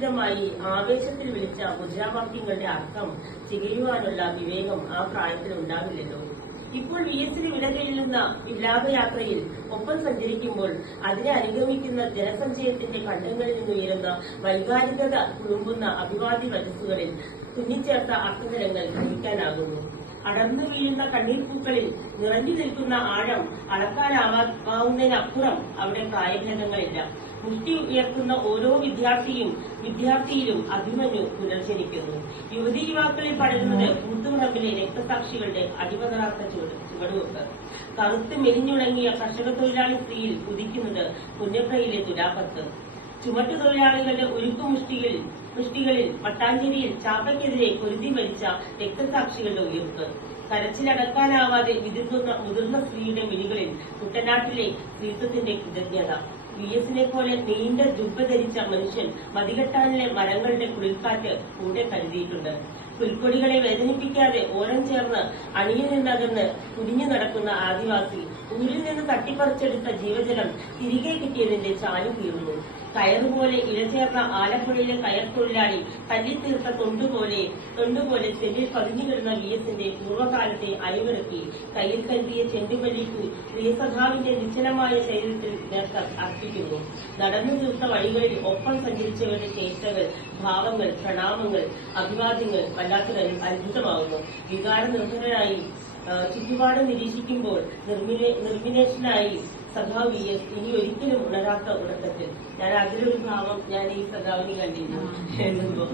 അപ്രതീക്ഷിതമായി ആവേശത്തിൽ വിളിച്ച മുദ്രാവാക്യങ്ങളുടെ അർത്ഥം ചികയുവാനുള്ള വിവേകം ആ പ്രായത്തിൽ ഉണ്ടാവില്ലല്ലോ. ഇപ്പോൾ VS വിലകെഴുന്ന വിലാപയാത്രയിൽ ഒപ്പം സഞ്ചരിക്കുമ്പോൾ അതിനെ അനുഗമിക്കുന്ന ജനസഞ്ചയത്തിന്റെ കണ്ടങ്ങളിൽ നിന്നുയരുന്ന വൈകാരികത തുളുമ്പുന്ന അഭിവാദ്യ വചസ്സുകളിൽ തുന്നിച്ചേർത്ത അർത്ഥതലങ്ങൾ ഗ്രഹിക്കാനാകുന്നു. അടർന്നു വീഴുന്ന കണ്ണീർപ്പൂക്കളിൽ നിറഞ്ഞു നിൽക്കുന്ന ആഴം അളക്കാനാവാവുന്നതിനപ്പുറം അവിടെ പ്രായഭേദങ്ങളില്ല. മുഷ്ടി ഉയർത്തുന്ന ഓരോ വിദ്യാർത്ഥിയിലും അഭിമന്യു പുനർജനിക്കുന്നു. യുവതി യുവാക്കളിൽ പടരുന്നത് കൂത്തുപറമ്പിലെ രക്തസാക്ഷികളുടെ അടിമതറാത്ത ചുവടുവെപ്പ്. കറുത്ത് മെലിഞ്ഞുണങ്ങിയ കർഷക തൊഴിലാളി സ്ത്രീയിൽ ഉദിക്കുന്നത് പുന്നപ്രയിലെ തുലാപത്ത്. ചുമട്ടുതൊഴിലാളികളുടെ മുഷ്ടികളിൽ മട്ടാഞ്ചേരിയിൽ ചാപ്പയ്ക്കെതിരെ പൊരുതി മരിച്ച രക്തസാക്ഷികളുടെ ഉയർപ്പ്. കരച്ചിലടക്കാനാവാതെ വിതിർന്ന മുതിർന്ന സ്ത്രീയുടെ മിഴികളിൽ കുട്ടനാട്ടിലെ സ്ത്രീത്വത്തിന്റെ കൃതജ്ഞത. VS പോലെ നീണ്ട ജുബ്ബ ധരിച്ച മനുഷ്യൻ മതികെട്ടാനിലെ മരങ്ങളുടെ കുളിർക്കാറ്റ് കൂടെ കരുതിയിട്ടുണ്ട്. പുൽക്കൊടികളെ വേദനിപ്പിക്കാതെ ഓരം ചേർന്ന് അണിയിൽ നിന്നകന്ന് കുനിഞ്ഞു നടക്കുന്ന ആദിവാസി ഊരിൽ നിന്ന് തട്ടിപ്പറിച്ചെടുത്ത ജീവജലം തിരികെ കിട്ടിയതിന്റെ ചാലു കീറുന്നു. കയറുപോലെ ഇഴചേർന്ന ആലപ്പുഴയിലെ കയർ തൊഴിലാളി തല്ലിത്തീർത്ത തൊണ്ടുപോലെ ചെന്നിൽ പതിഞ്ഞുകിടുന്ന VS പൂർവ്വകാലത്തെ അയവിറക്കി കയ്യിൽ കരുതിയ ചെണ്ടുമല്ലിക്കു പ്രിയസഖാവിന്റെ നിശ്ചലമായ ശരീരത്തിൽ നേർത്ത് അർപ്പിക്കുന്നു. നടന്നു തീർത്ത വഴികളിൽ ഒപ്പം സഞ്ചരിച്ചവരുടെ ചേഷ്ടകൾ, ഭാവങ്ങൾ, പ്രണാമങ്ങൾ, അഭിവാദ്യങ്ങൾ വല്ലാത്തൊരു അത്ഭുതമാകുന്നു. വികാരനിർഭരനായി ചുറ്റുപാട് നിരീക്ഷിക്കുമ്പോൾ നിർവിനേഷനായി സഖാവ് VS ഇനി ഒരിക്കലും ഉണരാത്ത ഉറക്കത്തിൽ ഞാൻ അതിലൊരു ഭാവം ഞാൻ ഈ സഖാവിനെ കണ്ടിരുന്നു എന്നുമ്പോ